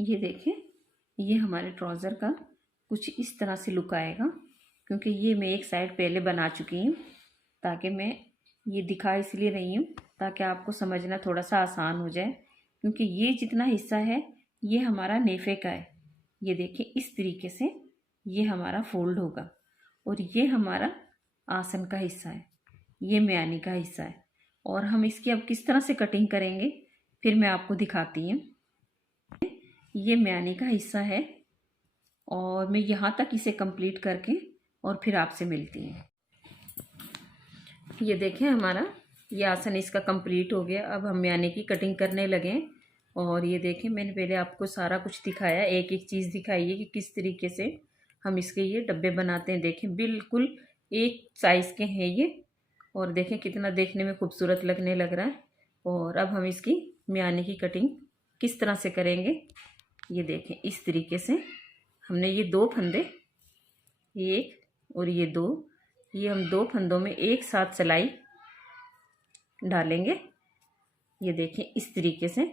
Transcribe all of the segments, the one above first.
ये देखें, ये हमारे ट्राउज़र का कुछ इस तरह से लुक आएगा, क्योंकि ये मैं एक साइड पहले बना चुकी हूँ, ताकि मैं ये दिखा इसलिए रही हूँ ताकि आपको समझना थोड़ा सा आसान हो जाए। क्योंकि ये जितना हिस्सा है ये हमारा नेफे का है। ये देखिए इस तरीके से ये हमारा फोल्ड होगा और ये हमारा आसन का हिस्सा है, ये म्यानी का हिस्सा है। और हम इसकी अब किस तरह से कटिंग करेंगे फिर मैं आपको दिखाती हूँ। ये म्यानी का हिस्सा है और मैं यहाँ तक इसे कंप्लीट करके और फिर आपसे मिलती हूँ। ये देखें हमारा ये आसन इसका कंप्लीट हो गया। अब हम म्यानी की कटिंग करने लगे। और ये देखें मैंने पहले आपको सारा कुछ दिखाया, एक एक चीज़ दिखाई है कि किस तरीके से हम इसके ये डब्बे बनाते हैं। देखें बिल्कुल एक साइज़ के हैं ये, और देखें कितना देखने में खूबसूरत लगने लग रहा है। और अब हम इसकी म्यानी की कटिंग किस तरह से करेंगे, ये देखें इस तरीके से हमने ये दो फंदे, एक और ये दो, ये हम दो फंदों में एक साथ सिलाई डालेंगे। ये देखें इस तरीके से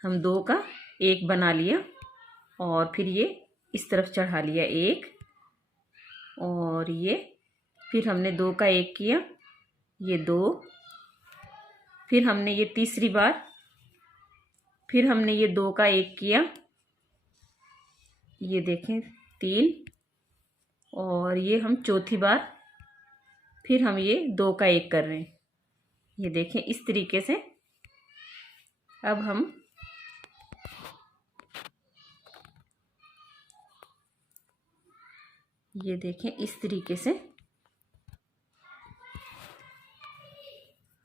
हम दो का एक बना लिया और फिर ये इस तरफ चढ़ा लिया एक, और ये फिर हमने दो का एक किया, ये दो, फिर हमने ये तीसरी बार फिर हमने ये दो का एक किया, ये देखें तीन, और ये हम चौथी बार फिर हम ये दो का एक कर रहे हैं। ये देखें इस तरीके से अब हम ये देखें इस तरीके से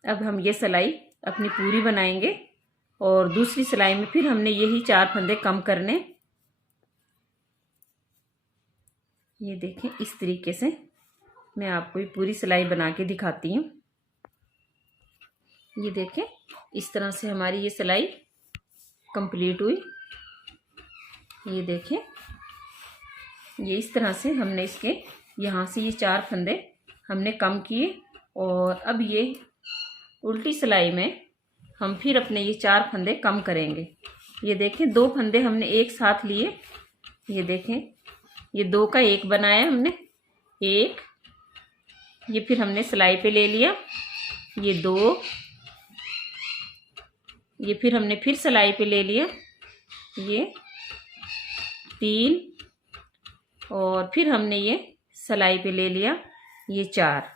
अब हम ये सिलाई अपनी पूरी बनाएंगे और दूसरी सिलाई में फिर हमने यही चार फंदे कम करने। ये देखें इस तरीके से मैं आपको ये पूरी सिलाई बना के दिखाती हूँ। ये देखें इस तरह से हमारी ये सिलाई कंप्लीट हुई। ये देखें ये इस तरह से हमने इसके यहाँ से ये चार फंदे हमने कम किए, और अब ये उल्टी सिलाई में हम फिर अपने ये चार फंदे कम करेंगे। ये देखें दो फंदे हमने एक साथ लिए, ये देखें ये दो का एक बनाया हमने एक, ये फिर हमने सिलाई पे ले लिया, ये दो, ये फिर हमने फिर सिलाई पे ले लिया, ये तीन, और फिर हमने ये सिलाई पे ले लिया, ये चार।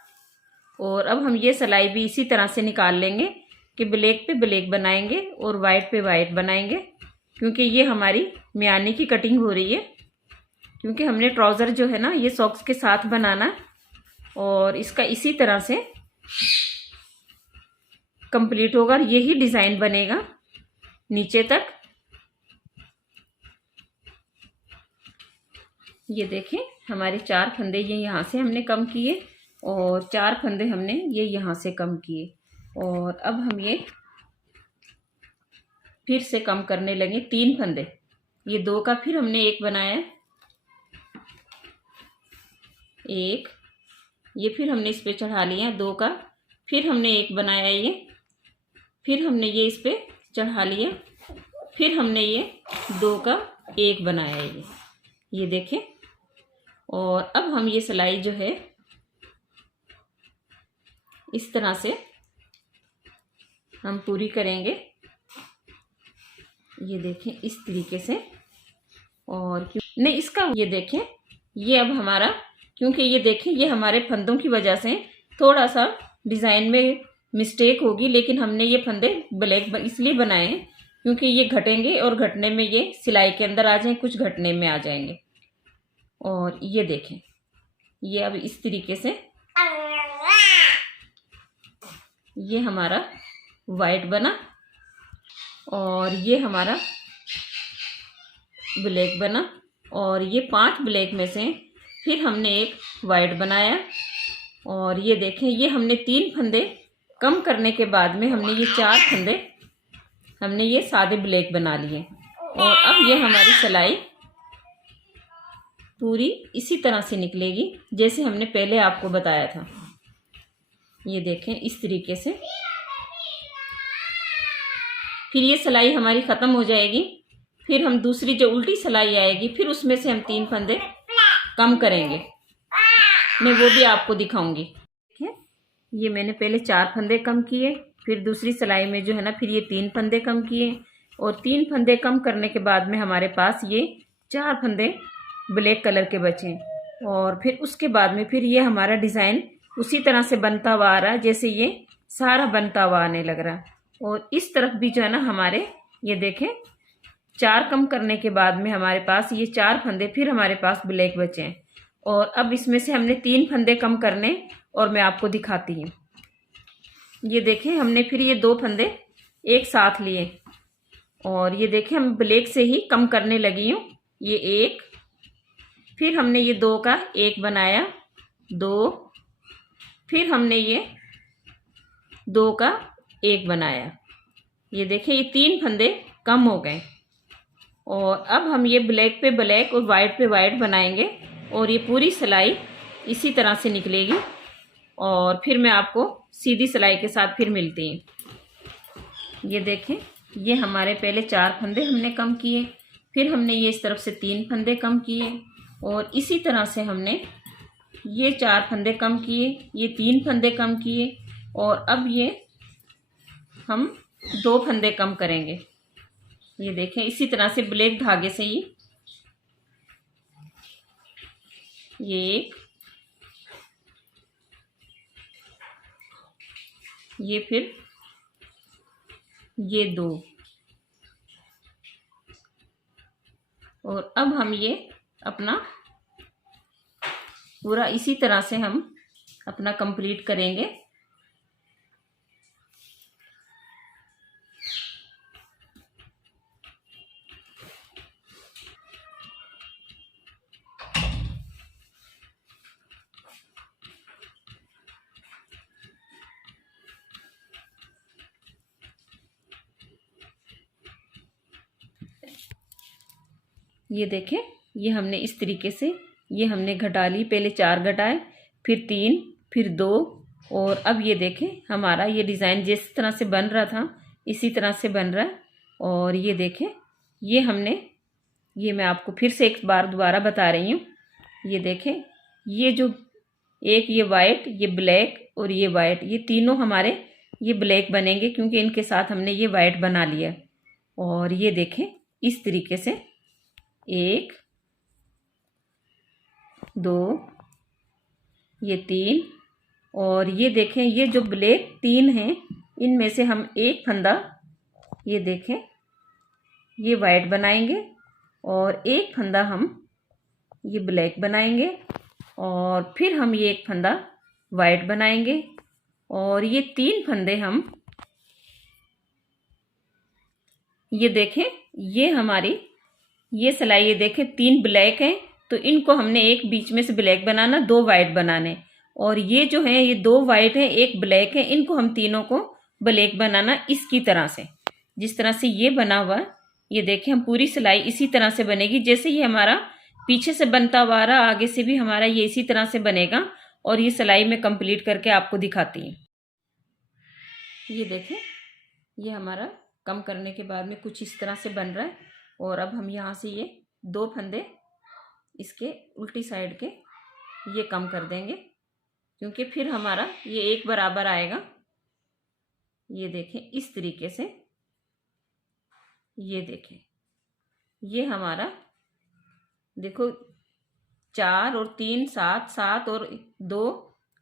और अब हम ये सिलाई भी इसी तरह से निकाल लेंगे कि ब्लैक पे ब्लैक बनाएंगे और वाइट पे वाइट बनाएंगे, क्योंकि ये हमारी म्यानी की कटिंग हो रही है। क्योंकि हमने ट्राउज़र जो है ना ये सॉक्स के साथ बनाना, और इसका इसी तरह से कंप्लीट होगा और यही डिज़ाइन बनेगा नीचे तक। ये देखें हमारे चार फंदे ये यहाँ से हमने कम किए और चार फंदे हमने ये यहाँ से कम किए, और अब हम ये फिर से कम करने लगे तीन फंदे। ये दो का फिर हमने एक बनाया एक, ये फिर हमने इस पे चढ़ा लिया दो का, फिर हमने एक बनाया ये, फिर हमने ये इस पे चढ़ा लिया, फिर हमने ये दो का एक बनाया ये देखें। और अब हम ये सिलाई जो है इस तरह से हम पूरी करेंगे। ये देखें इस तरीके से, और क्यों नहीं इसका ये देखें ये अब हमारा, क्योंकि ये देखें ये हमारे फंदों की वजह से थोड़ा सा डिज़ाइन में मिस्टेक होगी, लेकिन हमने ये फंदे ब्लैक इसलिए बनाए हैं क्योंकि ये घटेंगे और घटने में ये सिलाई के अंदर आ जाएं, कुछ घटने में आ जाएंगे। और ये देखें ये अब इस तरीके से ये हमारा वाइट बना और ये हमारा ब्लैक बना, और ये पांच ब्लैक में से फिर हमने एक वाइट बनाया। और ये देखें ये हमने तीन फंदे कम करने के बाद में हमने ये चार फंदे हमने ये सादे ब्लैक बना लिए। और अब ये हमारी सिलाई पूरी इसी तरह से निकलेगी जैसे हमने पहले आपको बताया था। ये देखें इस तरीके से फिर ये सिलाई हमारी ख़त्म हो जाएगी। फिर हम दूसरी जो उल्टी सिलाई आएगी फिर उसमें से हम 3 फंदे कम करेंगे। मैं वो भी आपको दिखाऊंगी। ठीक है, ये मैंने पहले 4 फंदे कम किए, फिर दूसरी सिलाई में जो है ना फिर ये 3 फंदे कम किए, और 3 फंदे कम करने के बाद में हमारे पास ये 4 फंदे ब्लैक कलर के बचे। और फिर उसके बाद में फिर ये हमारा डिज़ाइन उसी तरह से बनता हुआ आ रहा है जैसे ये सारा बनता हुआ आने लग रहा है। और इस तरफ भी जो है ना हमारे ये देखें 4 कम करने के बाद में हमारे पास ये 4 फंदे फिर हमारे पास ब्लैक बचे हैं। और अब इसमें से हमने 3 फंदे कम करने और मैं आपको दिखाती हूँ। ये देखें हमने फिर ये 2 फंदे एक साथ लिए और ये देखें हम ब्लैक से ही कम करने लगी हूँ। ये 1, फिर हमने ये 2 का 1 बनाया, 2, फिर हमने ये 2 का 1 बनाया। ये देखें ये 3 फंदे कम हो गए। और अब हम ये ब्लैक पे ब्लैक और वाइट पे वाइट बनाएंगे और ये पूरी सिलाई इसी तरह से निकलेगी। और फिर मैं आपको सीधी सिलाई के साथ फिर मिलती हूँ। ये देखें ये हमारे पहले 4 फंदे हमने कम किए, फिर हमने ये इस तरफ से 3 फंदे कम किए, और इसी तरह से हमने ये 4 फंदे कम किए, ये 3 फंदे कम किए, और अब ये हम 2 फंदे कम करेंगे। ये देखें इसी तरह से ब्लैक धागे से ही ये 1, ये फिर ये 2, और अब हम ये अपना पूरा इसी तरह से हम अपना कंप्लीट करेंगे। ये देखें ये हमने इस तरीके से ये हमने घटा ली, पहले 4 घटाए, फिर 3, फिर 2, और अब ये देखें हमारा ये डिज़ाइन जिस तरह से बन रहा था इसी तरह से बन रहा है। और ये देखें ये हमने ये मैं आपको फिर से एक बार दोबारा बता रही हूँ। ये देखें ये जो एक ये वाइट, ये ब्लैक और ये वाइट, ये तीनों हमारे ये ब्लैक बनेंगे क्योंकि इनके साथ हमने ये वाइट बना लिया। और ये देखें इस तरीके से 1, 2, ये 3, और ये देखें ये जो ब्लैक 3 हैं इनमें से हम एक फंदा ये देखें ये वाइट बनाएंगे और एक फंदा हम ये ब्लैक बनाएंगे, और फिर हम ये एक फंदा वाइट बनाएंगे, और ये 3 फंदे हम ये देखें ये हमारी ये सिलाई ये देखें 3 ब्लैक हैं तो इनको हमने एक बीच में से ब्लैक बनाना, 2 वाइट बनाने, और ये जो है ये 2 वाइट हैं 1 ब्लैक है, इनको हम तीनों को ब्लैक बनाना इसकी तरह से, जिस तरह से ये बना हुआ। ये देखें हम पूरी सिलाई इसी तरह से बनेगी जैसे ये हमारा पीछे से बनता हुआ रहा, आगे से भी हमारा ये इसी तरह से बनेगा। और ये सिलाई मैं कंप्लीट करके आपको दिखाती हूँ। ये देखें ये हमारा कम करने के बाद में कुछ इस तरह से बन रहा है। और अब हम यहाँ से ये 2 फंदे इसके उल्टी साइड के ये कम कर देंगे क्योंकि फिर हमारा ये एक बराबर आएगा। ये देखें इस तरीके से, ये देखें ये हमारा देखो 4 और 3 7, 7 और 2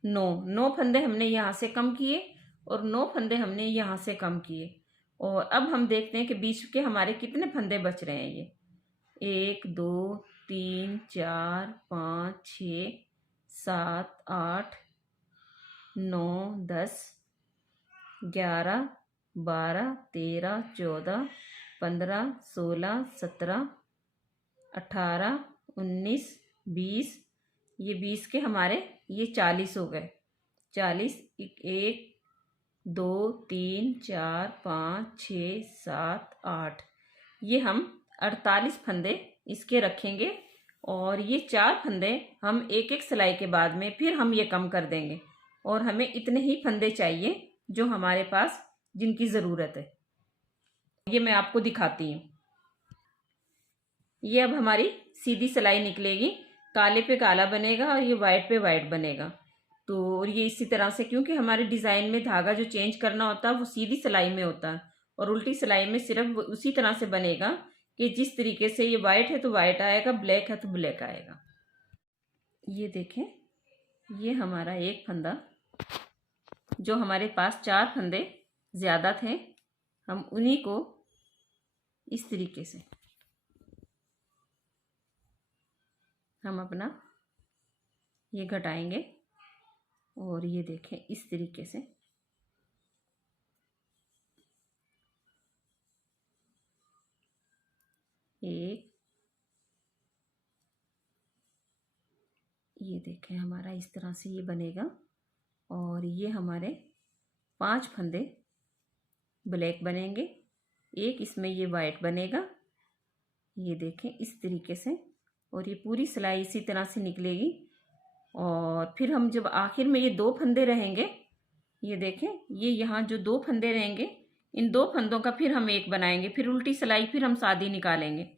9, 9 फंदे हमने यहाँ से कम किए और 9 फंदे हमने यहाँ से कम किए। और अब हम देखते हैं कि बीच के हमारे कितने फंदे बच रहे हैं। ये 1 2 3 4 5 6 7 8 9 10 11 12 13 14 15 16 17 18 19 20, ये 20 के हमारे ये 40 हो गए। 40 1 2 3 4 5 6 7 8, ये हम 48 फंदे इसके रखेंगे। और ये 4 फंदे हम एक एक सिलाई के बाद में फिर हम ये कम कर देंगे और हमें इतने ही फंदे चाहिए जो हमारे पास जिनकी ज़रूरत है। ये मैं आपको दिखाती हूँ। ये अब हमारी सीधी सिलाई निकलेगी, काले पे काला बनेगा और ये वाइट पे वाइट बनेगा। तो ये इसी तरह से, क्योंकि हमारे डिज़ाइन में धागा जो चेंज करना होता है वो सीधी सिलाई में होता है और उल्टी सिलाई में सिर्फ उसी तरह से बनेगा कि जिस तरीके से ये वाइट है तो वाइट आएगा, ब्लैक है तो ब्लैक आएगा। ये देखें, ये हमारा एक फंदा, जो हमारे पास 4 फंदे ज़्यादा थे, हम उन्हीं को इस तरीके से हम अपना ये घटाएंगे और ये देखें इस तरीके से एक, ये देखें हमारा इस तरह से ये बनेगा और ये हमारे 5 फंदे ब्लैक बनेंगे, एक इसमें ये वाइट बनेगा, ये देखें इस तरीके से। और ये पूरी सिलाई इसी तरह से निकलेगी। और फिर हम जब आखिर में ये 2 फंदे रहेंगे, ये देखें ये यहाँ जो 2 फंदे रहेंगे, इन 2 फंदों का फिर हम एक बनाएंगे, फिर उल्टी सिलाई, फिर हम सादी निकालेंगे,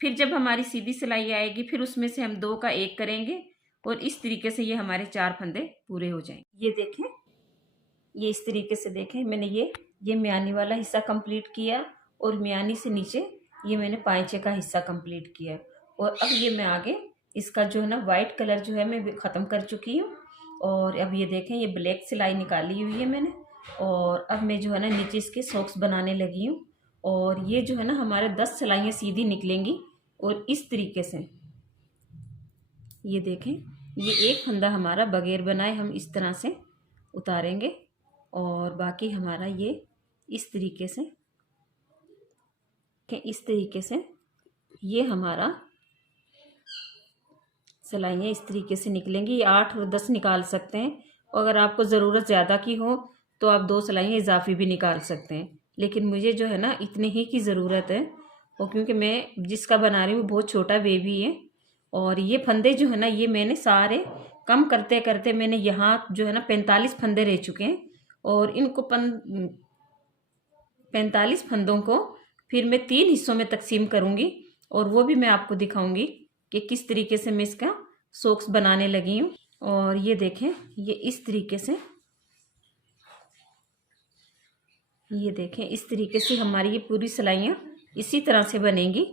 फिर जब हमारी सीधी सिलाई आएगी फिर उसमें से हम 2 का एक करेंगे और इस तरीके से ये हमारे 4 फंदे पूरे हो जाएंगे। ये देखें, ये इस तरीके से देखें मैंने ये म्यानी वाला हिस्सा कंप्लीट किया और म्यानी से नीचे ये मैंने पाइचे का हिस्सा कंप्लीट किया। और अब ये मैं आगे इसका जो है ना वाइट कलर जो है मैं ख़त्म कर चुकी हूँ। और अब ये देखें ये ब्लैक सिलाई निकाली हुई है मैंने। और अब मैं जो है ना नीचे इसके सॉक्स बनाने लगी हूँ। और ये जो है ना हमारे 10 सिलाइयाँ सीधी निकलेंगी और इस तरीके से ये देखें, ये एक फंदा हमारा बगैर बनाए हम इस तरह से उतारेंगे और बाकी हमारा ये इस तरीके से ये हमारा सिलाइयाँ इस तरीके से निकलेंगी। ये 8 और 10 निकाल सकते हैं। अगर आपको ज़रूरत ज़्यादा की हो तो आप 2 सिलाइयाँ इजाफी भी निकाल सकते हैं, लेकिन मुझे जो है ना इतने ही की ज़रूरत है। और क्योंकि मैं जिसका बना रही हूँ बहुत छोटा बेबी है। और ये फंदे जो है ना ये मैंने सारे कम करते करते मैंने यहाँ जो है ना 45 फंदे रह चुके हैं। और इनको 45 फंदों को फिर मैं 3 हिस्सों में तकसीम करूँगी और वो भी मैं आपको दिखाऊंगी कि किस तरीके से मैं इसका सॉक्स बनाने लगी हूँ। और ये देखें ये इस तरीके से, ये देखें इस तरीके से हमारी ये पूरी सिलाइयाँ इसी तरह से बनेंगी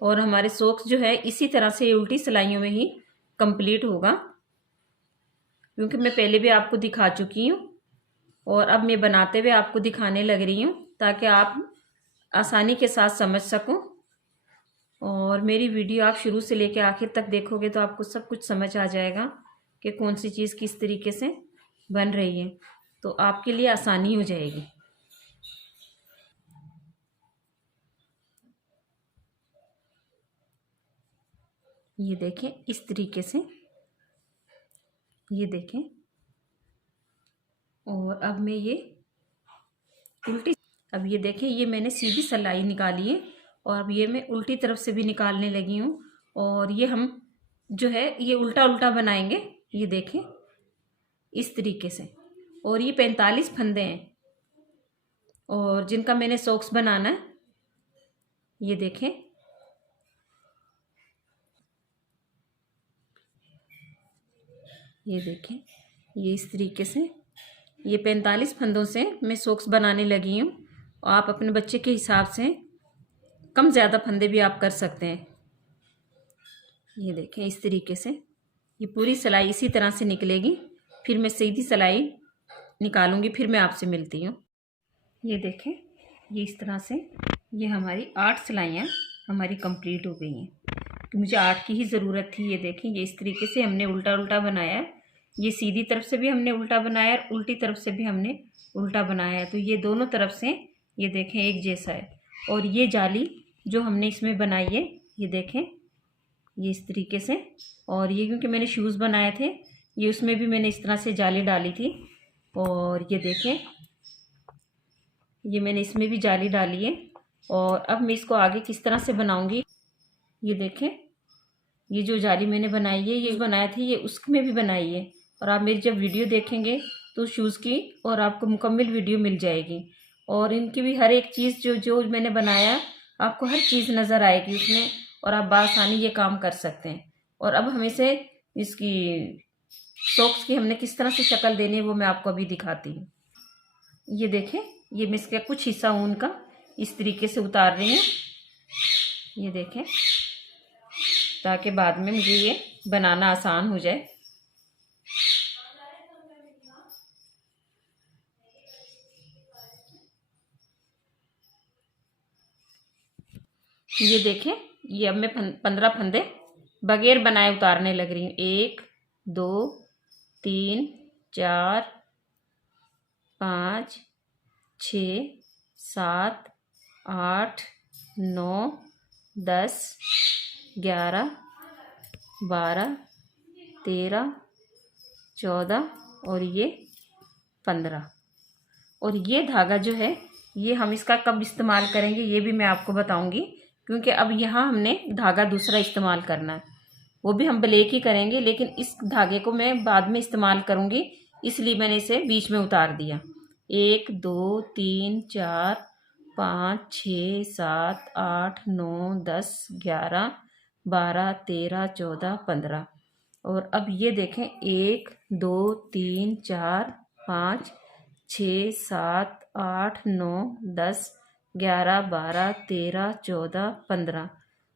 और हमारे सॉक्स जो है इसी तरह से ये उल्टी सिलाइयों में ही कंप्लीट होगा, क्योंकि मैं पहले भी आपको दिखा चुकी हूँ और अब मैं बनाते हुए आपको दिखाने लग रही हूँ ताकि आप आसानी के साथ समझ सको। और मेरी वीडियो आप शुरू से लेकर आखिर तक देखोगे तो आपको सब कुछ समझ आ जाएगा कि कौन सी चीज़ किस तरीके से बन रही है, तो आपके लिए आसानी हो जाएगी। ये देखें इस तरीके से, ये देखें। और अब मैं ये उल्टी, अब ये देखें ये मैंने सीधी सिलाई निकाली है और अब ये मैं उल्टी तरफ से भी निकालने लगी हूँ। और ये हम जो है ये उल्टा उल्टा बनाएंगे, ये देखें इस तरीके से। और ये 45 फंदे हैं और जिनका मैंने सॉक्स बनाना है, ये देखें ये देखें ये इस तरीके से ये 45 फंदों से मैं सॉक्स बनाने लगी हूँ। आप अपने बच्चे के हिसाब से कम ज़्यादा फंदे भी आप कर सकते हैं। ये देखें इस तरीके से ये पूरी सिलाई इसी तरह से निकलेगी। फिर मैं सीधी सिलाई निकालूंगी, फिर मैं आपसे मिलती हूँ। ये देखें ये इस तरह से ये हमारी 8 सिलाइयाँ हमारी कंप्लीट हो गई हैं, तो मुझे 8 की ही ज़रूरत थी। ये देखें ये इस तरीके से हमने उल्टा उल्टा बनाया है, ये सीधी तरफ से भी हमने उल्टा बनाया और उल्टी तरफ से भी हमने उल्टा बनाया है, तो ये दोनों तरफ से ये देखें एक जैसा है। और ये जाली जो हमने इसमें बनाई है, ये देखें ये इस तरीके से। और ये क्योंकि मैंने शूज़ बनाए थे, ये उसमें भी मैंने इस तरह से जाली डाली थी। और ये देखें ये मैंने इसमें भी जाली डाली है। और अब मैं इसको आगे किस तरह से बनाऊंगी, ये देखें ये जो जाली मैंने बनाई है ये बनाया थी, ये उसमें भी बनाई है। और आप मेरी जब वीडियो देखेंगे तो शूज़ की और आपको मुकम्मल वीडियो मिल जाएगी। और इनकी भी हर एक चीज़ जो जो मैंने बनाया आपको हर चीज़ नज़र आएगी उसमें। और आप बआसानी ये काम कर सकते हैं। और अब हमें से इसकी सॉक्स की हमने किस तरह से शक्ल देनी है वो मैं आपको अभी दिखाती हूँ। ये देखें, ये मैं इसका कुछ हिस्सा ऊन का इस तरीके से उतार रही हूँ, ये देखें, ताकि बाद में मुझे ये बनाना आसान हो जाए। ये देखें, ये अब मैं 15 फंदे बगैर बनाए उतारने लग रही हूँ। 1 2 3 4 5 6 7 8 9 10 11 12 13 14 और ये 15। और ये धागा जो है ये हम इसका कब इस्तेमाल करेंगे ये भी मैं आपको बताऊंगी, क्योंकि अब यहाँ हमने धागा दूसरा इस्तेमाल करना है। वो भी हम ब्लैक ही करेंगे, लेकिन इस धागे को मैं बाद में इस्तेमाल करूंगी, इसलिए मैंने इसे बीच में उतार दिया। 1 2 3 4 5 6 7 8 9 10 11 12 13 14 15। और अब ये देखें, 1 2 3 4 5 6 7 8 9 10 11 12 13 14 15।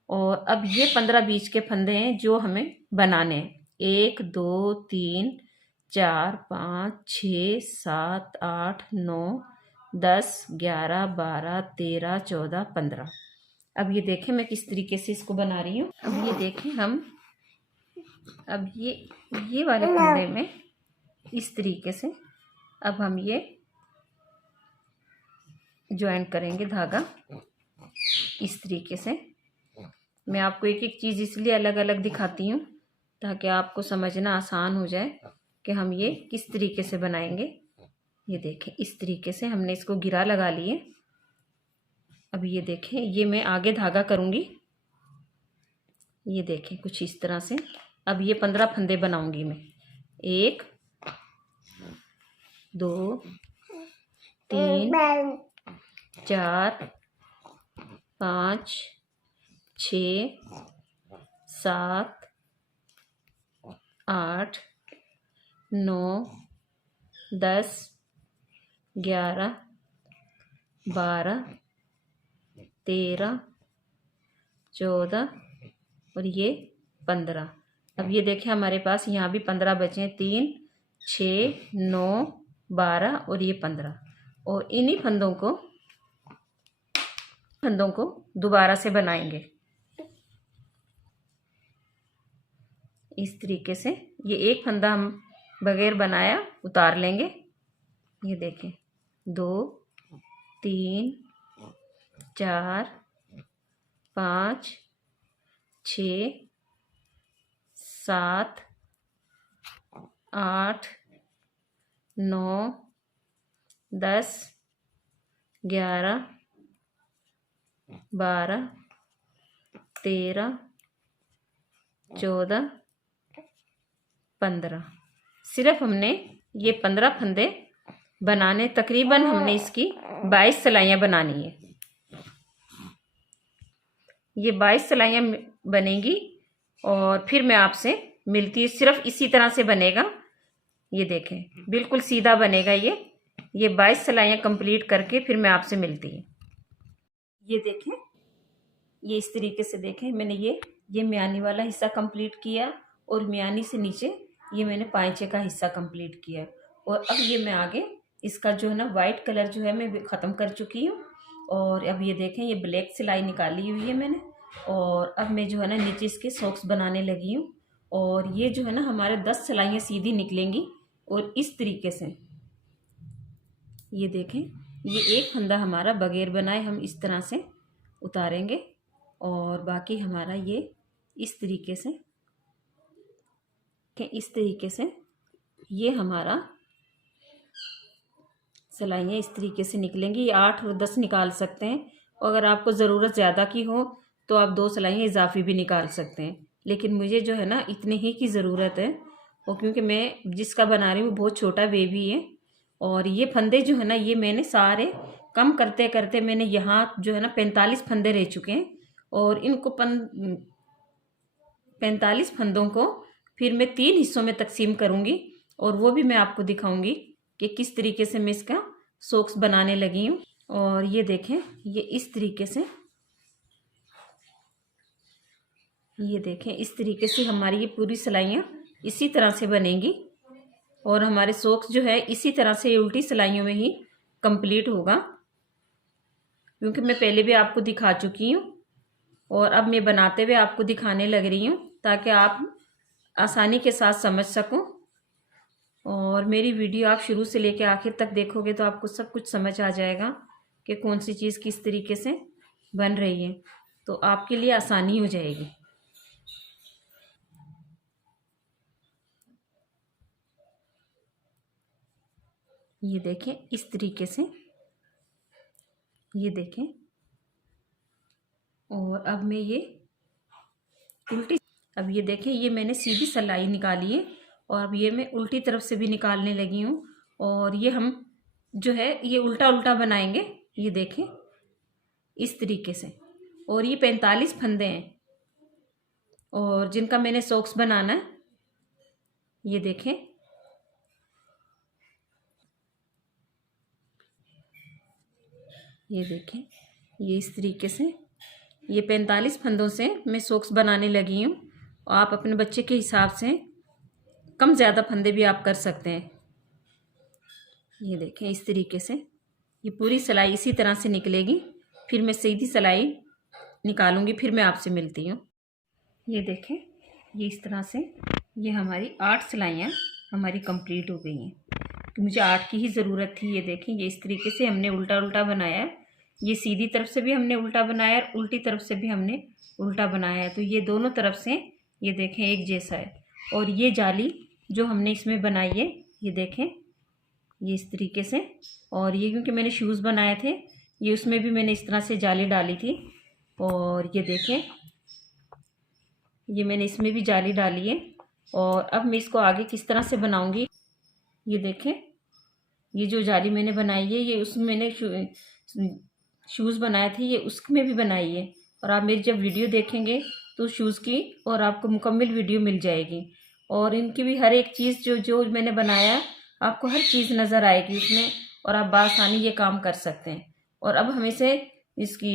और अब ये 15 बीच के फंदे हैं जो हमें बनाने हैं। 1 2 3 4 5 6 7 8 9 10 11 12 13 14 15। अब ये देखें मैं किस तरीके से इसको बना रही हूँ। अब ये देखें, हम अब ये वाले फंदे में इस तरीके से अब हम ये ज्वाइन करेंगे धागा इस तरीके से। मैं आपको एक एक चीज़ इसलिए अलग अलग दिखाती हूँ ताकि आपको समझना आसान हो जाए कि हम ये किस तरीके से बनाएंगे। ये देखें, इस तरीके से हमने इसको गिरा लगा लिए। अब ये देखें, ये मैं आगे धागा करूँगी, ये देखें कुछ इस तरह से। अब ये 15 फंदे बनाऊंगी मैं। 1 2 3 4 5 6 7 8 9 10 11 12 13 14 और ये 15। अब ये देखें, हमारे पास यहाँ भी 15 बचे हैं। 3 6 9 12 और ये 15। और इन्हीं फंदों को दोबारा से बनाएंगे इस तरीके से। ये एक फंदा हम बगैर बनाया उतार लेंगे। ये देखें, 2 3 4 5 6 7 8 9 10 11 12 13 14 15। सिर्फ हमने ये 15 फंदे बनाने, तकरीबन हमने इसकी 22 सिलाइयाँ बनानी है। ये 22 सिलाइयाँ बनेंगी और फिर मैं आपसे मिलती हूँ। सिर्फ इसी तरह से बनेगा, ये देखें बिल्कुल सीधा बनेगा। ये 22 सिलाइयाँ कंप्लीट करके फिर मैं आपसे मिलती हूँ। ये देखें, ये इस तरीके से देखें, मैंने ये म्यानी वाला हिस्सा कंप्लीट किया और म्यानी से नीचे ये मैंने पाइचे का हिस्सा कंप्लीट किया। और अब ये मैं आगे इसका जो है ना वाइट कलर जो है मैं ख़त्म कर चुकी हूँ। और अब ये देखें, ये ब्लैक सिलाई निकाली हुई है मैंने। और अब मैं जो है ना नीचे इसके सॉक्स बनाने लगी हूँ। और ये जो है ना हमारे 10 सिलाइयाँ सीधी निकलेंगी। और इस तरीके से ये देखें, ये एक फंदा हमारा बगैर बनाए हम इस तरह से उतारेंगे और बाकी हमारा ये इस तरीके से ये हमारा सिलाइयाँ इस तरीके से निकलेंगी। ये 8 और 10 निकाल सकते हैं। और अगर आपको ज़रूरत ज़्यादा की हो तो आप 2 सिलाइयाँ इजाफी भी निकाल सकते हैं, लेकिन मुझे जो है ना इतने ही की ज़रूरत है। और क्योंकि मैं जिसका बना रही हूँ बहुत छोटा बेबी है। और ये फंदे जो है ना ये मैंने सारे कम करते करते मैंने यहाँ जो है ना 45 फंदे रह चुके हैं। और इनको 45 फंदों को फिर मैं 3 हिस्सों में तकसीम करूँगी और वो भी मैं आपको दिखाऊंगी कि किस तरीके से मैं इसका सॉक्स बनाने लगी हूँ। और ये देखें, ये इस तरीके से, ये देखें इस तरीके से हमारी ये पूरी सिलाइयाँ इसी तरह से बनेंगी और हमारे सॉक्स जो है इसी तरह से ये उल्टी सिलाइयों में ही कंप्लीट होगा, क्योंकि मैं पहले भी आपको दिखा चुकी हूँ और अब मैं बनाते हुए आपको दिखाने लग रही हूँ ताकि आप आसानी के साथ समझ सको। और मेरी वीडियो आप शुरू से लेकर आखिर तक देखोगे तो आपको सब कुछ समझ आ जाएगा कि कौन सी चीज़ किस तरीके से बन रही है, तो आपके लिए आसानी हो जाएगी। ये देखें इस तरीके से, ये देखें। और अब मैं ये उल्टी, अब ये देखें ये मैंने सीधी सिलाई निकाली है और अब ये मैं उल्टी तरफ से भी निकालने लगी हूँ। और ये हम जो है ये उल्टा उल्टा बनाएंगे, ये देखें इस तरीके से। और ये 45 फंदे हैं और जिनका मैंने सॉक्स बनाना है, ये देखें। ये देखें ये इस तरीके से, ये 45 फंदों से मैं सॉक्स बनाने लगी हूँ। आप अपने बच्चे के हिसाब से कम ज़्यादा फंदे भी आप कर सकते हैं। ये देखें इस तरीके से ये पूरी सिलाई इसी तरह से निकलेगी। फिर मैं सीधी सिलाई निकालूंगी, फिर मैं आपसे मिलती हूँ। ये देखें ये इस तरह से ये हमारी 8 सिलाइयाँ हमारी कंप्लीट हो गई हैं, तो मुझे 8 की ही ज़रूरत थी। ये देखें ये इस तरीके से हमने उल्टा उल्टा बनाया है, ये सीधी तरफ से भी हमने उल्टा बनाया है और उल्टी तरफ से भी हमने उल्टा बनाया है, तो ये दोनों तरफ से ये देखें एक जैसा है। और ये जाली जो हमने इसमें बनाई है, ये देखें ये इस तरीके से। और ये क्योंकि मैंने शूज़ बनाए थे, ये उसमें भी मैंने इस तरह से जाली डाली थी। और ये देखें ये मैंने इसमें भी जाली डाली है। और अब मैं इसको आगे किस तरह से बनाऊंगी, ये देखें ये जो जाली मैंने बनाई है ये उसमें मैंने शूज़ बनाए थे, ये उसमें भी बनाई है। और आप मेरी जब वीडियो देखेंगे तो शूज़ की और आपको मुकम्मल वीडियो मिल जाएगी और इनकी भी हर एक चीज़ जो जो मैंने बनाया आपको हर चीज़ नज़र आएगी इसमें और आप बआसानी ये काम कर सकते हैं। और अब हमें से इसकी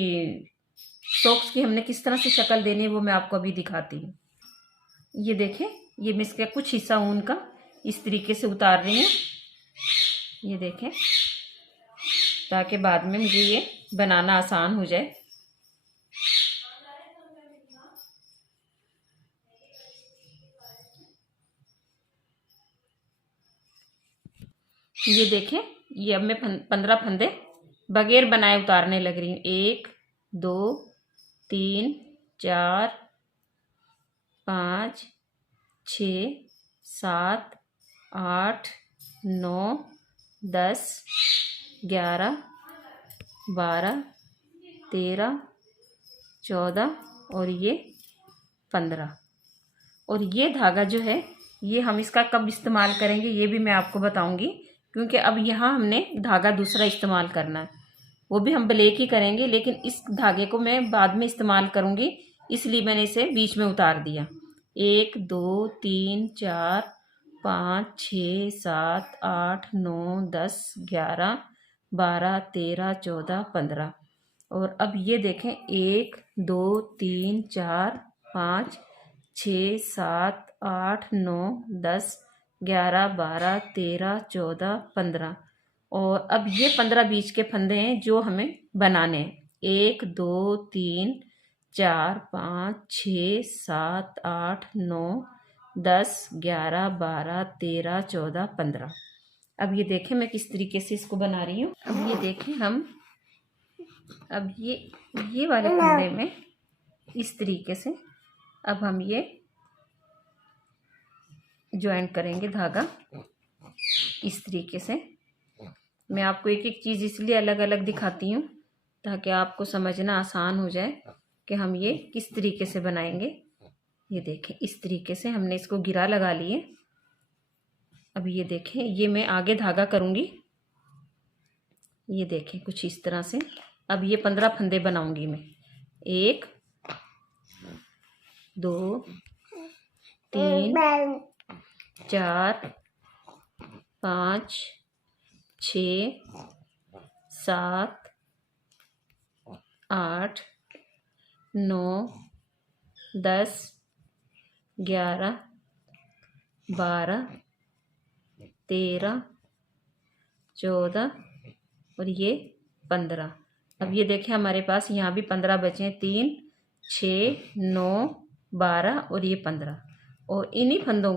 सॉक्स की हमने किस तरह से शक्ल देनी है वो मैं आपको अभी दिखाती हूँ। ये देखें ये मैं इसका कुछ हिस्सा ऊन का इस तरीके से उतार रही हूँ, ये देखें, ताकि बाद में मुझे ये बनाना आसान हो जाए। ये देखें ये अब मैं 15 फंदे बगैर बनाए उतारने लग रही हूँ। 1 2 3 4 5 6 7 8 9 10 11 12 13 14 और ये 15। और ये धागा जो है ये हम इसका कब इस्तेमाल करेंगे ये भी मैं आपको बताऊंगी, क्योंकि अब यहाँ हमने धागा दूसरा इस्तेमाल करना है, वो भी हम ब्लैक ही करेंगे, लेकिन इस धागे को मैं बाद में इस्तेमाल करूंगी, इसलिए मैंने इसे बीच में उतार दिया। 1 2 3 4 5 6 7 8 9 10 11 12 13 14 15। और अब ये देखें 1 2 3 4 5 6 7 8 9 10 11 12 13 14 15। और अब ये 15 बीच के फंदे हैं जो हमें बनाने हैं। 1 2 3 4 5 6 7 8 9 10 11 12 13 14 15। अब ये देखें मैं किस तरीके से इसको बना रही हूँ। अब ये देखें हम अब ये वाले फंदे में इस तरीके से अब हम ये ज्वाइंट करेंगे धागा इस तरीके से। मैं आपको एक एक चीज़ इसलिए अलग अलग दिखाती हूँ ताकि आपको समझना आसान हो जाए कि हम ये किस तरीके से बनाएंगे। ये देखें इस तरीके से हमने इसको गिरा लगा लिए। अब ये देखें ये मैं आगे धागा करूँगी, ये देखें कुछ इस तरह से। अब ये 15 फंदे बनाऊँगी मैं। 1 2 3 4 5 6 7 8 9 10 11 12 13 14 और ये 15। अब ये देखें हमारे पास यहाँ भी 15 बचे हैं। 3 6 9 12 और ये 15। और इन्हीं फंदों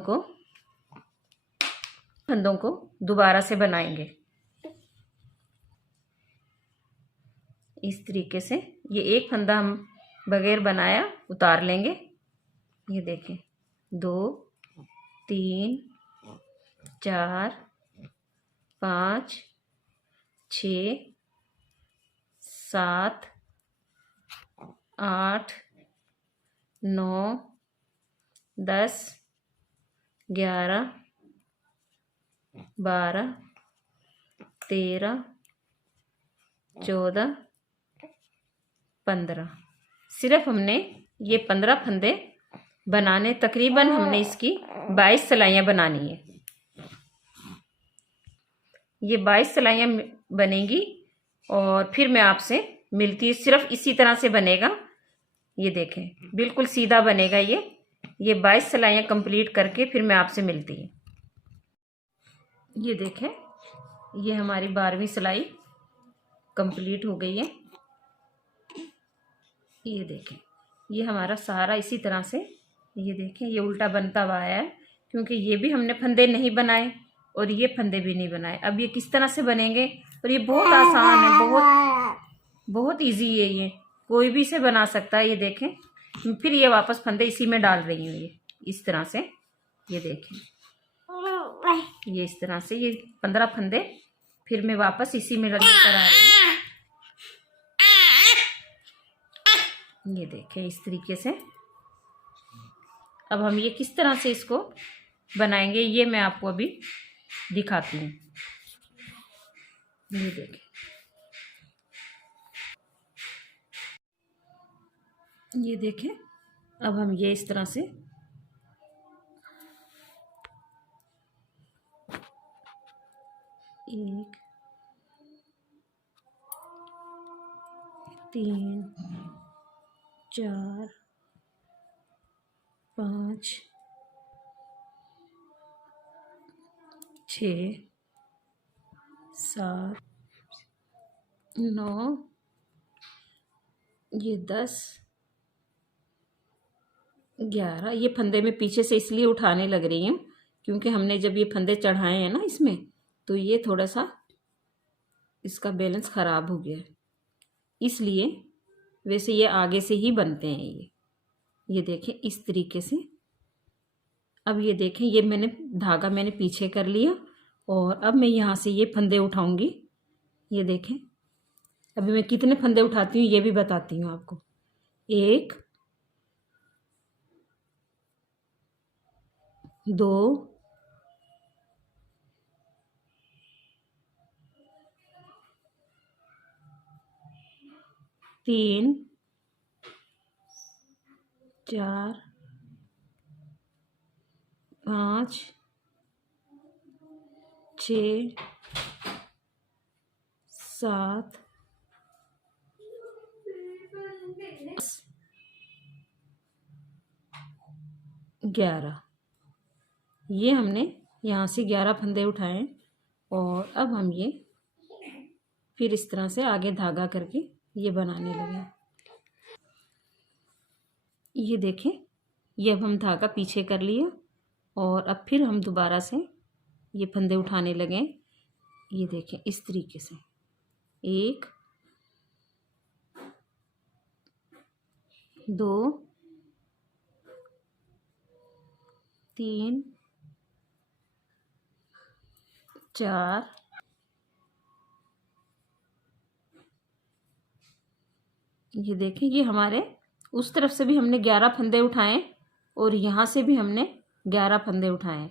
को दोबारा से बनाएंगे इस तरीके से। ये एक फंदा हम बगैर बनाया उतार लेंगे। ये देखें 2 3 4 5 6 7 8 9 10 11 12 13 14 15। सिर्फ हमने ये 15 फंदे बनाने, तकरीबन हमने इसकी 22 सिलाइयाँ बनानी है। ये 22 सिलाइयाँ बनेंगी और फिर मैं आपसे मिलती है। सिर्फ इसी तरह से बनेगा। ये देखें बिल्कुल सीधा बनेगा ये 22 सिलाइयाँ कंप्लीट करके फिर मैं आपसे मिलती है। ये देखें ये हमारी 12वीं सिलाई कंप्लीट हो गई है। ये देखें ये हमारा सारा इसी तरह से, ये देखें ये उल्टा बनता हुआ आया है क्योंकि ये भी हमने फंदे नहीं बनाए और ये फंदे भी नहीं बनाए। अब ये किस तरह से बनेंगे, और ये बहुत आसान है, बहुत इजी है। ये कोई भी इसे बना सकता है। ये देखें फिर ये वापस फंदे इसी में डाल रही हूँ ये इस तरह से। ये देखें ये इस तरह से ये 15 फंदे फिर मैं वापस इसी में लेकर आ रही हूँ। ये देखें इस तरीके से। अब हम ये किस तरह से इसको बनाएंगे ये मैं आपको अभी दिखाती हूँ। ये देखें ये देखें अब हम ये इस तरह से एक 3 4 5 6 7 9 ये 10 11। ये फंदे में पीछे से इसलिए उठाने लग रही हूँ क्योंकि हमने जब ये फंदे चढ़ाए हैं ना इसमें, तो ये थोड़ा सा इसका बैलेंस ख़राब हो गया है, इसलिए। वैसे ये आगे से ही बनते हैं ये देखें इस तरीके से। अब ये देखें ये धागा मैंने पीछे कर लिया और अब मैं यहाँ से ये फंदे उठाऊंगी। ये देखें अभी मैं कितने फंदे उठाती हूँ ये भी बताती हूँ आपको। 1 2 3 4 5 6 7 11। ये हमने यहाँ से 11 फंदे उठाए और अब हम ये फिर इस तरह से आगे धागा करके ये बनाने लगे। ये देखें ये अब हम धागा पीछे कर लिया और अब फिर हम दोबारा से ये फंदे उठाने लगे। ये देखें इस तरीके से 1 2 3 4 ये देखें ये हमारे उस तरफ से भी हमने 11 फंदे उठाए और यहाँ से भी हमने 11 फंदे उठाए।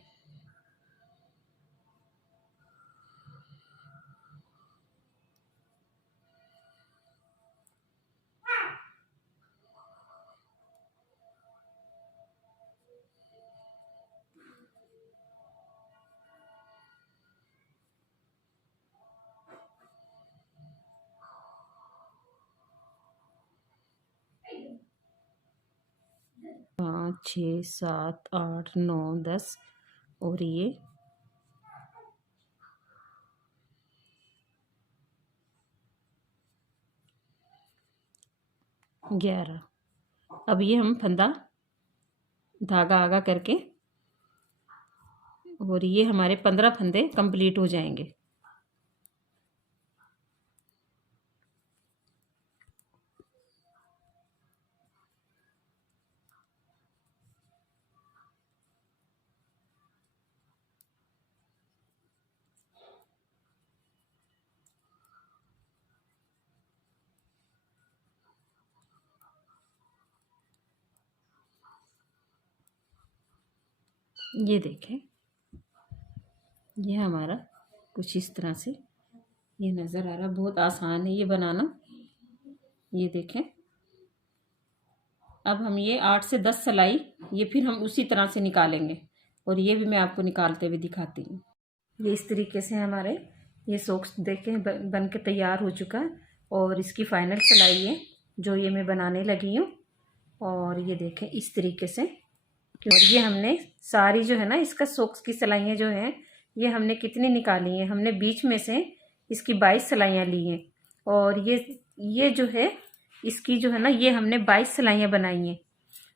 5 6 7 8 9 10 और ये 11। अब ये हम फंदा धागा आगा करके और ये हमारे 15 फंदे कंप्लीट हो जाएंगे। ये देखें, ये हमारा कुछ इस तरह से ये नज़र आ रहा। बहुत आसान है ये बनाना। ये देखें, अब हम ये 8 से 10 सिलाई ये फिर हम उसी तरह से निकालेंगे और ये भी मैं आपको निकालते हुए दिखाती हूँ। ये इस तरीके से हमारे ये सॉक्स देखें बन के तैयार हो चुका है और इसकी फाइनल सिलाई है जो ये मैं बनाने लगी हूँ। और ये देखें इस तरीके से, और ये हमने सारी जो है ना इसका सॉक्स की सिलाइयाँ जो हैं ये हमने कितनी निकाली हैं, हमने बीच में से इसकी 22 सिलाइयाँ ली हैं। और ये जो है इसकी जो है ना ये हमने 22 सिलाइयाँ बनाई हैं।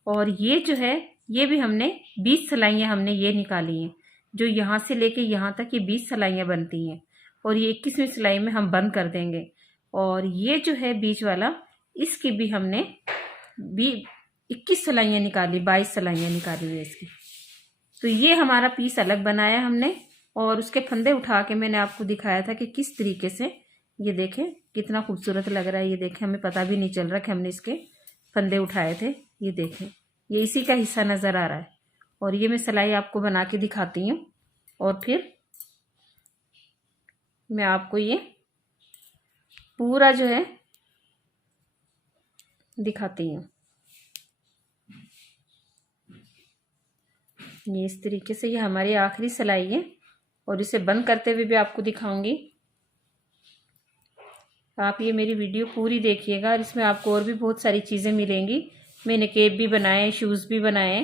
और ये जो है ये भी हमने 20 सिलाइयाँ हमने ये निकाली हैं, जो यहाँ से लेके यहाँ तक ये 20 सिलाइयाँ बनती हैं। और ये 21वीं सिलाई में हम बंद कर देंगे। और ये जो है बीच वाला इसकी भी हमने 21 सिलाइयाँ निकाली, 22 सिलाइयाँ निकाली हुई इसकी। तो ये हमारा पीस अलग बनाया हमने और उसके फंदे उठा के मैंने आपको दिखाया था कि किस तरीके से। ये देखें कितना खूबसूरत लग रहा है। ये देखें हमें पता भी नहीं चल रहा कि हमने इसके फंदे उठाए थे। ये देखें ये इसी का हिस्सा नज़र आ रहा है। और ये मैं सिलाई आपको बना के दिखाती हूँ और फिर मैं आपको ये पूरा जो है दिखाती हूँ। ये इस तरीके से ये हमारी आखिरी सिलाई है और इसे बंद करते हुए भी आपको दिखाऊंगी। आप ये मेरी वीडियो पूरी देखिएगा और इसमें आपको और भी बहुत सारी चीज़ें मिलेंगी। मैंने केप भी बनाए, शूज़ भी बनाए,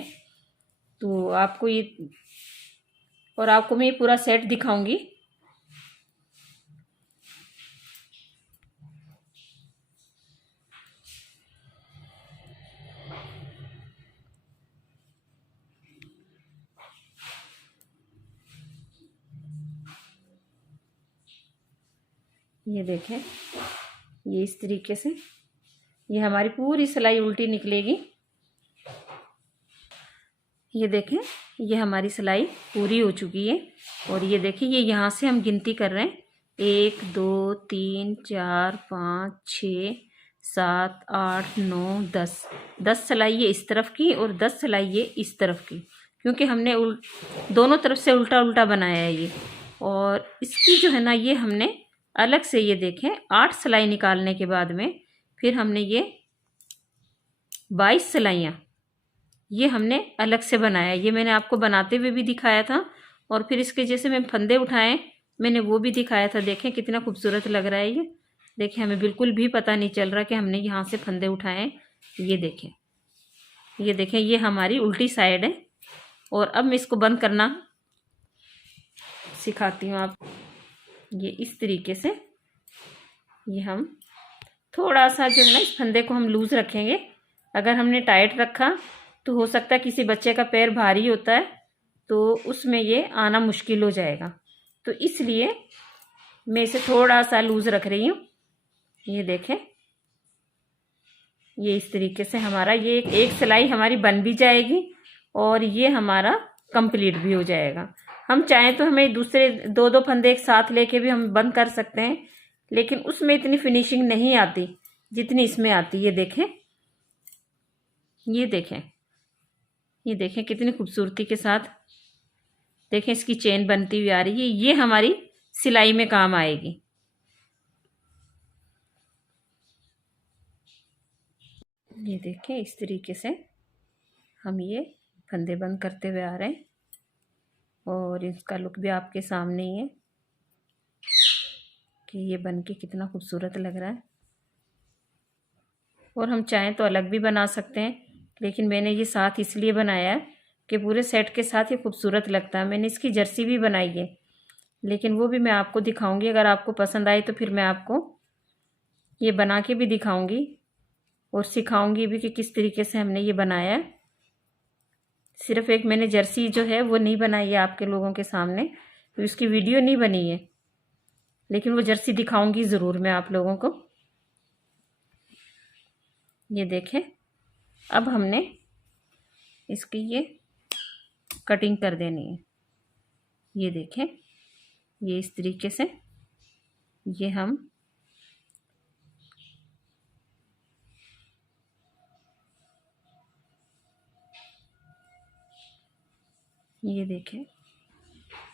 तो आपको ये और आपको मैं ये पूरा सेट दिखाऊंगी। ये देखें ये इस तरीके से ये हमारी पूरी सिलाई उल्टी निकलेगी। ये देखें ये हमारी सिलाई पूरी हो चुकी है। और ये देखें ये यहाँ से हम गिनती कर रहे हैं 1 2 3 4 5 6 7 8 9 10 सिलाई ये इस तरफ की और 10 सिलाई ये इस तरफ की, क्योंकि हमने दोनों तरफ से उल्टा उल्टा बनाया है ये। और इसकी जो है ना ये हमने अलग से ये देखें 8 सिलाई निकालने के बाद में फिर हमने ये 22 सिलाइयाँ ये हमने अलग से बनाया। ये मैंने आपको बनाते हुए भी दिखाया था और फिर इसके जैसे मैं फंदे उठाए मैंने वो भी दिखाया था। देखें कितना खूबसूरत लग रहा है ये। देखें हमें बिल्कुल भी पता नहीं चल रहा कि हमने यहाँ से फंदे उठाए। ये देखें ये हमारी उल्टी साइड है। और अब मैं इसको बंद करना सिखाती हूँ आप। ये इस तरीके से ये हम थोड़ा सा जो है ना इस फंदे को हम लूज़ रखेंगे। अगर हमने टाइट रखा तो हो सकता है किसी बच्चे का पैर भारी होता है तो उसमें ये आना मुश्किल हो जाएगा, तो इसलिए मैं इसे थोड़ा सा लूज़ रख रही हूँ। ये देखें ये इस तरीके से हमारा ये एक सिलाई हमारी बन भी जाएगी और ये हमारा कंप्लीट भी हो जाएगा। हम चाहें तो हमें दूसरे 2-2 फंदे एक साथ लेके भी हम बंद कर सकते हैं, लेकिन उसमें इतनी फिनिशिंग नहीं आती जितनी इसमें आती है। ये देखें कितनी खूबसूरती के साथ देखें इसकी चेन बनती हुई आ रही है। ये हमारी सिलाई में काम आएगी। ये देखें इस तरीके से हम ये फंदे बंद करते हुए आ रहे हैं और इसका लुक भी आपके सामने ही है कि ये बन के कितना खूबसूरत लग रहा है। और हम चाहें तो अलग भी बना सकते हैं, लेकिन मैंने ये साथ इसलिए बनाया है कि पूरे सेट के साथ ये खूबसूरत लगता है। मैंने इसकी जर्सी भी बनाई है, लेकिन वो भी मैं आपको दिखाऊंगी। अगर आपको पसंद आए तो फिर मैं आपको ये बना के भी दिखाऊंगी और सिखाऊंगी भी कि किस तरीके से हमने ये बनाया है। सिर्फ एक मैंने जर्सी जो है वो नहीं बनाई है आपके लोगों के सामने, तो उसकी वीडियो नहीं बनी है, लेकिन वो जर्सी दिखाऊंगी ज़रूर मैं आप लोगों को। ये देखें, अब हमने इसकी ये कटिंग कर देनी है। ये देखें, ये इस तरीके से ये हम ये देखें,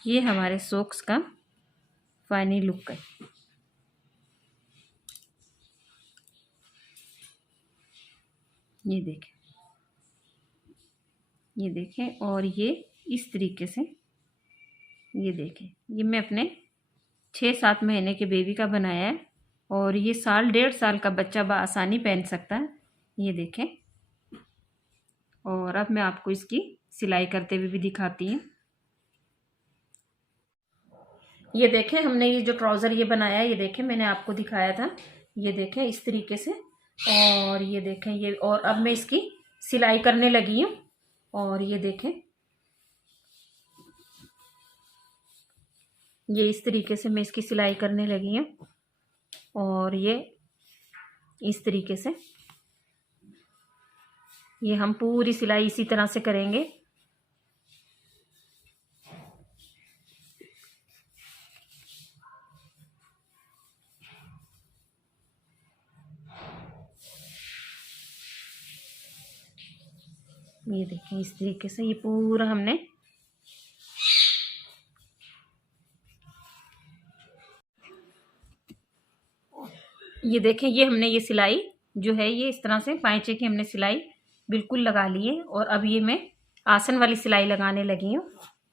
ये हमारे सॉक्स का फाइनल लुक है। ये देखें, ये देखें, और ये इस तरीके से ये देखें, ये मैं अपने 6-7 महीने के बेबी का बनाया है और ये 1.5 साल का बच्चा बआसानी पहन सकता है। ये देखें, और अब मैं आपको इसकी सिलाई करते हुए भी दिखाती हूँ। ये देखें, हमने ये जो ट्राउज़र ये बनाया है, ये देखें मैंने आपको दिखाया था। ये देखें इस तरीके से, और ये देखें ये, और अब मैं इसकी सिलाई करने लगी हूँ। और ये देखें, ये इस तरीके से मैं इसकी सिलाई करने लगी हूँ, और ये इस तरीके से ये हम पूरी सिलाई इसी तरह से करेंगे। ये देखें इस तरीके से ये पूरा हमने ये देखें, ये हमने ये सिलाई जो है ये इस तरह से पाइचे की हमने सिलाई बिल्कुल लगा ली है। और अब ये मैं आसन वाली सिलाई लगाने लगी हूँ।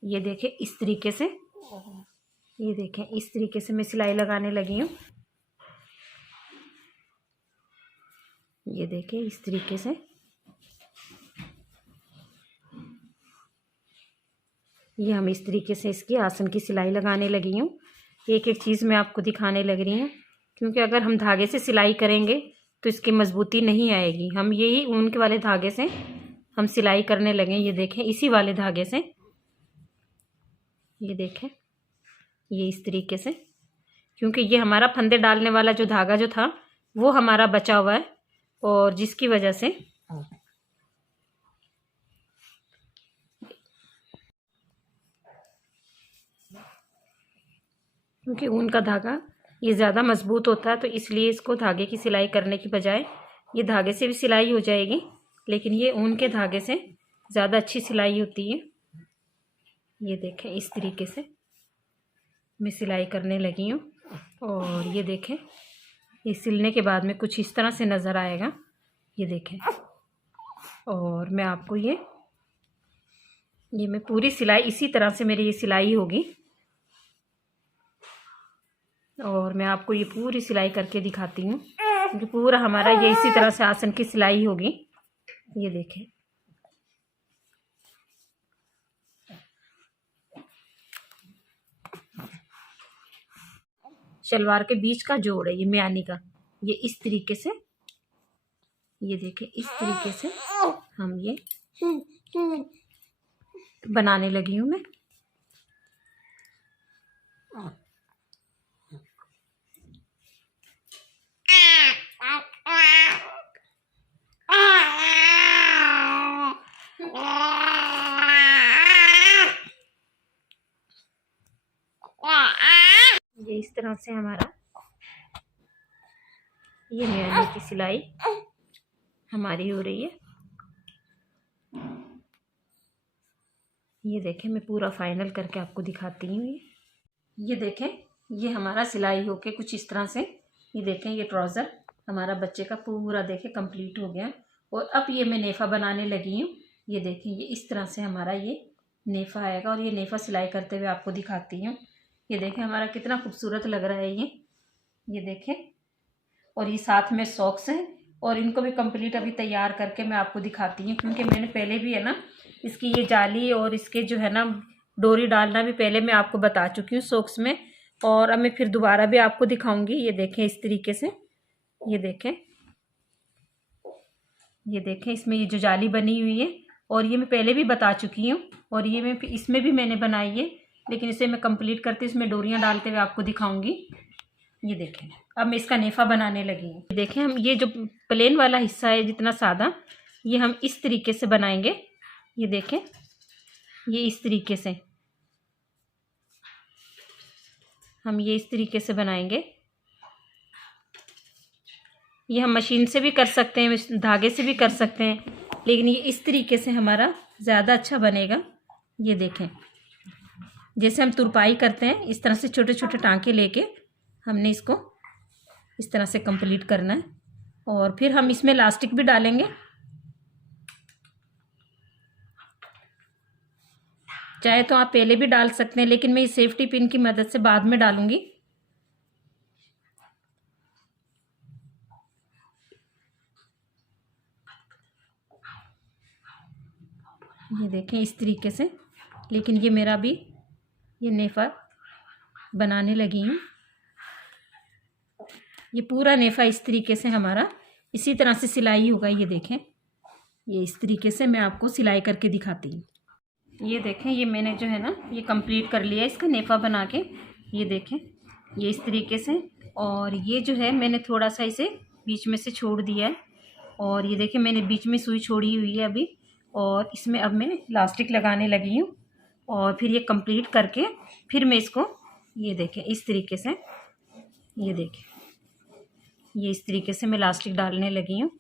ये देखें इस तरीके से, ये देखें इस तरीके से मैं सिलाई लगाने लगी हूँ। ये देखें इस तरीके से ये हम इस तरीके से इसकी आसन की सिलाई लगाने लगी हूँ। एक एक चीज़ मैं आपको दिखाने लग रही हूँ, क्योंकि अगर हम धागे से सिलाई करेंगे तो इसकी मजबूती नहीं आएगी। हम यही ऊन के वाले धागे से हम सिलाई करने लगे। ये देखें इसी वाले धागे से, ये देखें ये इस तरीके से, क्योंकि ये हमारा फंदे डालने वाला जो धागा जो था वो हमारा बचा हुआ है, और जिसकी वजह से क्योंकि ऊन का धागा ये ज़्यादा मजबूत होता है, तो इसलिए इसको धागे की सिलाई करने की बजाय ये धागे से भी सिलाई हो जाएगी, लेकिन ये ऊन के धागे से ज़्यादा अच्छी सिलाई होती है। ये देखें इस तरीके से मैं सिलाई करने लगी हूँ, और ये देखें ये सिलने के बाद में कुछ इस तरह से नज़र आएगा। ये देखें, और मैं आपको ये मैं पूरी सिलाई इसी तरह से मेरी ये सिलाई होगी, और मैं आपको ये पूरी सिलाई करके दिखाती हूँ, क्योंकि पूरा हमारा ये इसी तरह से आसन की सिलाई होगी। ये देखें, शलवार के बीच का जोड़ है ये म्यानी का, ये इस तरीके से, ये देखें इस तरीके से हम ये बनाने लगी हूँ मैं। ये इस तरह से हमारा ये म्यानी की सिलाई हमारी हो रही है। ये देखें मैं पूरा फाइनल करके आपको दिखाती हूँ। ये देखें ये हमारा सिलाई होके कुछ इस तरह से, ये देखें ये ट्राउज़र हमारा बच्चे का पूरा देखें कंप्लीट हो गया। और अब ये मैं नेफ़ा बनाने लगी हूँ। ये देखें ये इस तरह से हमारा ये नेफ़ा आएगा, और ये नेफ़ा सिलाई करते हुए आपको दिखाती हूँ। ये देखें हमारा कितना खूबसूरत लग रहा है ये देखें, और ये साथ में सॉक्स है, और इनको भी कंप्लीट अभी तैयार करके मैं आपको दिखाती हूँ, क्योंकि मैंने पहले भी है ना इसकी ये जाली और इसके जो है ना डोरी डालना भी पहले मैं आपको बता चुकी हूँ सॉक्स में, और अब मैं फिर दोबारा भी आपको दिखाऊंगी। ये देखें इस तरीके से, ये देखें इसमें ये जो जाली बनी हुई है, और ये मैं पहले भी बता चुकी हूँ, और ये मैं इसमें भी मैंने बनाई है, लेकिन इसे मैं कंप्लीट करते इसमें डोरियाँ डालते हुए आपको दिखाऊंगी। ये देखें अब मैं इसका नेफा बनाने लगी हूँ। देखें हम ये जो प्लेन वाला हिस्सा है जितना सादा, ये हम इस तरीके से बनाएंगे। ये देखें ये इस तरीके से हम ये इस तरीके से बनाएंगे। ये हम मशीन से भी कर सकते हैं, धागे से भी कर सकते हैं, लेकिन ये इस तरीके से हमारा ज़्यादा अच्छा बनेगा। ये देखें जैसे हम तुरपाई करते हैं इस तरह से छोटे छोटे टांके लेके हमने इसको इस तरह से कंप्लीट करना है, और फिर हम इसमें इलास्टिक भी डालेंगे। चाहे तो आप पहले भी डाल सकते हैं, लेकिन मैं इस सेफ्टी पिन की मदद से बाद में डालूंगी। ये देखें इस तरीके से, लेकिन ये मेरा भी ये नेफा बनाने लगी हूँ। ये पूरा नेफा इस तरीके से हमारा इसी तरह से सिलाई होगा। ये देखें ये इस तरीके से मैं आपको सिलाई करके दिखाती हूँ। ये देखें ये मैंने जो है ना ये कंप्लीट कर लिया इसका नेफा बना के। ये देखें ये इस तरीके से, और ये जो है मैंने थोड़ा सा इसे बीच में से छोड़ दिया है, और ये देखें मैंने बीच में सुई छोड़ी हुई है अभी, और इसमें अब मैं इलास्टिक लगाने लगी हूँ, और फिर ये कंप्लीट करके फिर मैं इसको ये देखें इस तरीके से, ये देखें ये इस तरीके से मैं इलास्टिक डालने लगी हूँ।